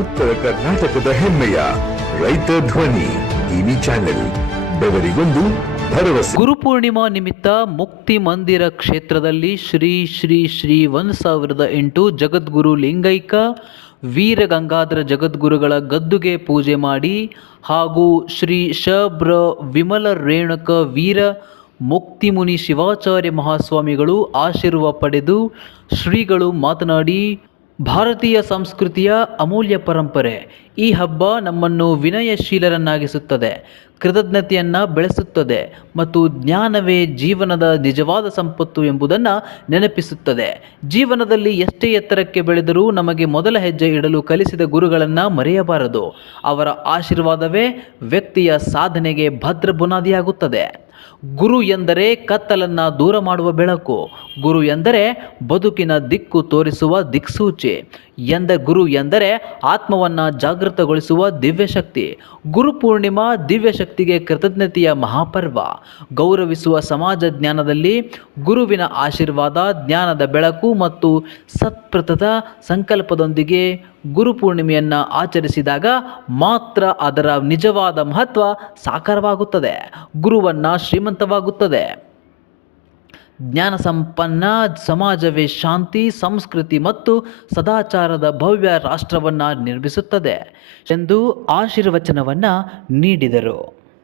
ಉತ್ತರ ಕರ್ನಾಟಕದ ಹೆಮ್ಮೆಯ ರೈತ ಧ್ವನಿ ಟಿವಿ ಚಾನೆಲ್, ಬೆವರಿಗೊಂದು ಭರವಸೆ. ಗುರುಪೂರ್ಣಿಮಾ ನಿಮಿತ್ತ ಮುಕ್ತಿ ಮಂದಿರ ಕ್ಷೇತ್ರದಲ್ಲಿ ಶ್ರೀ ಶ್ರೀ ಶ್ರೀ 1008 ಜಗದ್ಗುರು ಲಿಂಗೈಕ ವೀರ ಗಂಗಾಧರ ಜಗದ್ಗುರುಗಳ ಗದ್ದುಗೆ ಪೂಜೆ ಮಾಡಿ ಹಾಗೂ ಶ್ರೀ ಶಬ್ರ ವಿಮಲ ರೇಣುಕ ವೀರ ಮುಕ್ತಿಮುನಿ ಶಿವಾಚಾರ್ಯ ಮಹಾಸ್ವಾಮಿಗಳು ಆಶೀರ್ವಾದ ಪಡೆದು ಶ್ರೀಗಳು ಮಾತನಾಡಿ, ಭಾರತೀಯ ಸಂಸ್ಕೃತಿಯ ಅಮೂಲ್ಯ ಪರಂಪರೆ ಈ ಹಬ್ಬ ನಮ್ಮನ್ನು ವಿನಯಶೀಲರನ್ನಾಗಿಸುತ್ತದೆ, ಕೃತಜ್ಞತೆಯನ್ನು ಬೆಳೆಸುತ್ತದೆ ಮತ್ತು ಜ್ಞಾನವೇ ಜೀವನದ ನಿಜವಾದ ಸಂಪತ್ತು ಎಂಬುದನ್ನು ನೆನಪಿಸುತ್ತದೆ. ಜೀವನದಲ್ಲಿ ಎಷ್ಟೇ ಎತ್ತರಕ್ಕೆ ಬೆಳೆದರೂ ನಮಗೆ ಮೊದಲ ಹೆಜ್ಜೆ ಇಡಲು ಕಲಿಸಿದ ಗುರುಗಳನ್ನು ಮರೆಯಬಾರದು. ಅವರ ಆಶೀರ್ವಾದವೇ ವ್ಯಕ್ತಿಯ ಸಾಧನೆಗೆ ಭದ್ರ ಬುನಾದಿಯಾಗುತ್ತದೆ. ಗುರು ಎಂದರೆ ಕತ್ತಲನ್ನು ದೂರ ಮಾಡುವ ಬೆಳಕು. ಗುರು ಎಂದರೆ ಬದುಕಿನ ದಿಕ್ಕು ತೋರಿಸುವ ದಿಕ್ಸೂಚಿ. ಗುರು ಎಂದರೆ ಆತ್ಮವನ್ನು ಜಾಗೃತಗೊಳಿಸುವ ದಿವ್ಯಶಕ್ತಿ. ಗುರುಪೂರ್ಣಿಮಾ ದಿವ್ಯಶಕ್ತಿಗೆ ಕೃತಜ್ಞತೆಯ ಮಹಾಪರ್ವ. ಗೌರವಿಸುವ ಸಮಾಜ ಜ್ಞಾನದಲ್ಲಿ ಗುರುವಿನ ಆಶೀರ್ವಾದ, ಜ್ಞಾನದ ಬೆಳಕು ಮತ್ತು ಸತ್ಪ್ರತದ ಸಂಕಲ್ಪದೊಂದಿಗೆ ಗುರುಪೂರ್ಣಿಮೆಯನ್ನು ಆಚರಿಸಿದಾಗ ಮಾತ್ರ ಅದರ ನಿಜವಾದ ಮಹತ್ವ ಸಾಕಾರವಾಗುತ್ತದೆ, ಗುರುವನ್ನು ಶ್ರೀಮಂತವಾಗುತ್ತದೆ. ಜ್ಞಾನ ಸಂಪನ್ನ ಸಮಾಜವೇ ಶಾಂತಿ, ಸಂಸ್ಕೃತಿ ಮತ್ತು ಸದಾಚಾರದ ಭವ್ಯ ರಾಷ್ಟ್ರವನ್ನು ನಿರ್ಮಿಸುತ್ತದೆ ಎಂದು ಆಶೀರ್ವಚನವನ್ನು ನೀಡಿದರು.